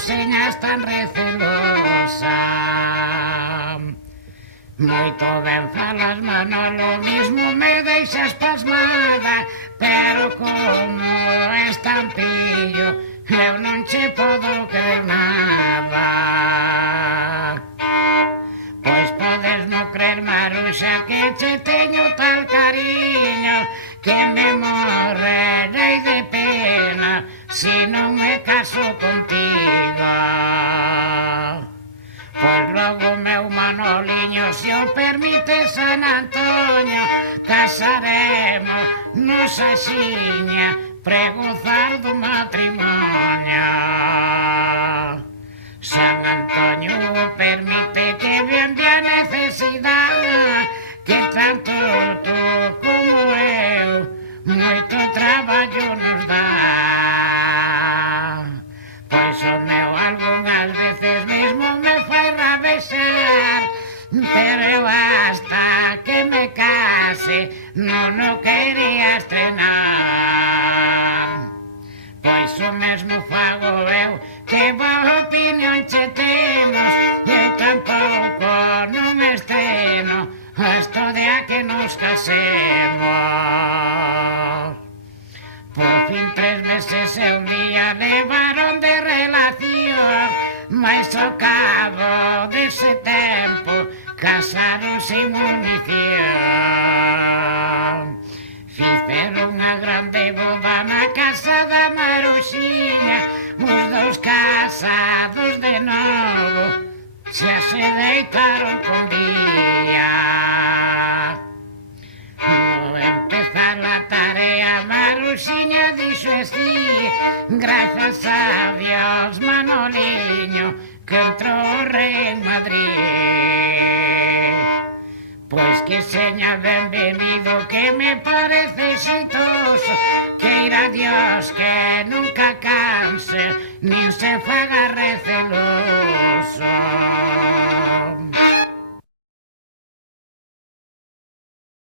señas tan recelosa. Moito ben falas, Manolo, mismo me deixas pasmada, pero como és tan pillo, eu non che podo creer nada. Pois podes non creer, Maruxa, que che teño tal cariño que me morrerei de pena si non me caso contigo. Pois logo, meu Manoliño, se o permite San Antonio, casaremos nos axiña pregozar do matrimonio. San Antonio permite que bien a necesidade, que tanto tú como eu moito traballo nos dá. Pois o meu algunhas veces mesmo me fai rabexar, pero eu hasta que me case non o quería estrenar. Pois o mesmo fago eu, que boa opinión che temos, eu tampouco non estreno hasta o día que nos casemos. Por fin 3 meses e un día levaron de relación, mas ao cabo dese tempo casaron sin munición. Fixeron unha grande boda na casa da Maruxiña, os dous casados de novo, xa se deitaron con día. No empezar la tarea, Maruxiña dixo así: grazas a Dios, Manoliño, que entrou o rei en Madrid. Pois que seña benvenido, que me parece xeitoso, que irá Dios que nunca canse, nin se faga receloso.